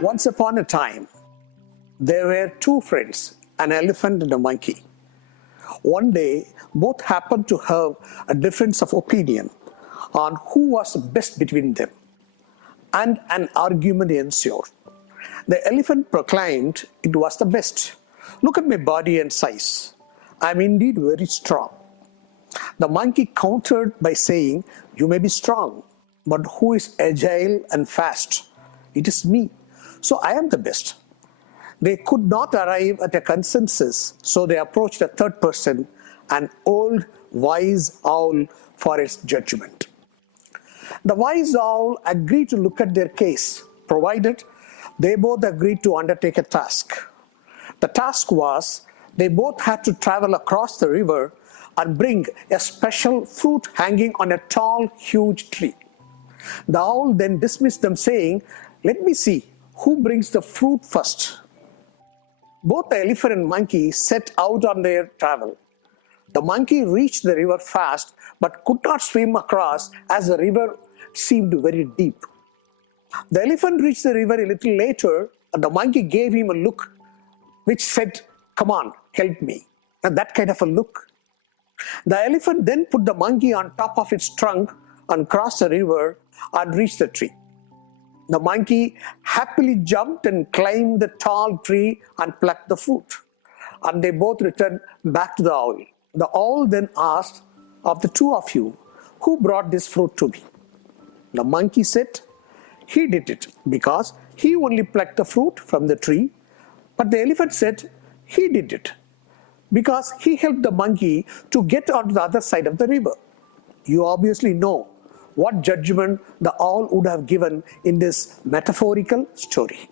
Once upon a time, there were two friends, an elephant and a monkey. One day, both happened to have a difference of opinion on who was the best between them, and an argument ensued. The elephant proclaimed it was the best. Look at my body and size. I am indeed very strong. The monkey countered by saying, you may be strong, but who is agile and fast? It is me. So I am the best. They could not arrive at a consensus, so they approached a third person, an old wise owl, for its judgment. The wise owl agreed to look at their case, provided they both agreed to undertake a task. The task was they both had to travel across the river and bring a special fruit hanging on a tall, huge tree. The owl then dismissed them, saying, let me see who brings the fruit first. Both the elephant and monkey set out on their travel. The monkey reached the river fast but could not swim across as the river seemed very deep. The elephant reached the river a little later and the monkey gave him a look which said, come on, help me. And that kind of a look. The elephant then put the monkey on top of its trunk and crossed the river and reached the tree. The monkey happily jumped and climbed the tall tree and plucked the fruit. And they both returned back to the owl. The owl then asked, of the two of you, who brought this fruit to me? The monkey said, he did it because he only plucked the fruit from the tree. But the elephant said, he did it because he helped the monkey to get onto the other side of the river. You obviously know what judgment the owl would have given in this metaphorical story.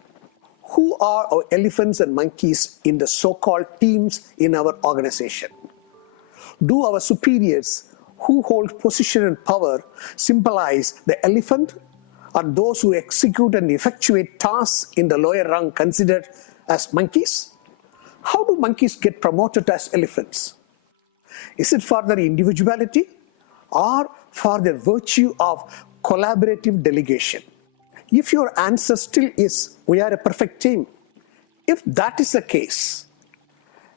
Who are our elephants and monkeys in the so-called teams in our organization? Do our superiors who hold position and power symbolize the elephant, and those who execute and effectuate tasks in the lower rung considered as monkeys? How do monkeys get promoted as elephants? Is it for their individuality or for the virtue of collaborative delegation? If your answer still is, we are a perfect team, if that is the case,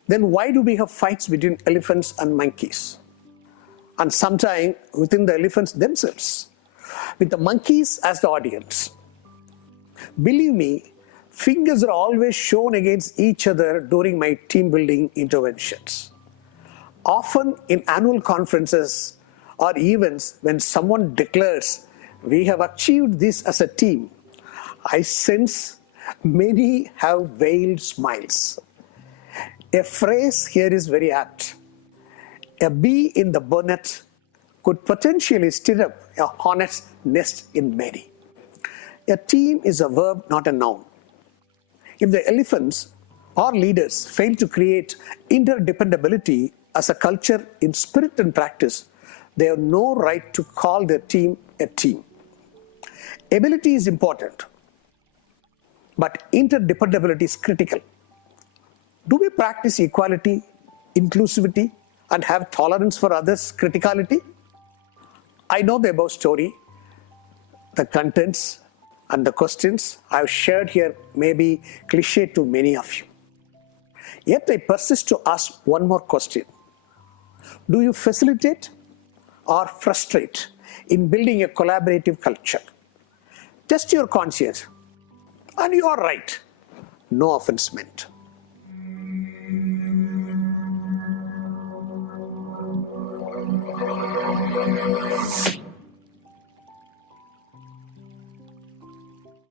then why do we have fights between elephants and monkeys? And sometimes within the elephants themselves, with the monkeys as the audience. Believe me, fingers are always shown against each other during my team building interventions. Often in annual conferences or events when someone declares, we have achieved this as a team, I sense many have veiled smiles. A phrase here is very apt. A bee in the bonnet could potentially stir up a hornet's nest in many. A team is a verb, not a noun. If the elephants or leaders fail to create interdependability as a culture in spirit and practice, they have no right to call their team a team. Ability is important, but interdependability is critical. Do we practice equality, inclusivity, and have tolerance for others' criticality? I know the above story, the contents and the questions I have shared here may be cliche to many of you. Yet I persist to ask one more question. Do you facilitate or frustrate in building a collaborative culture? Test your conscience, and you are right. No offense meant.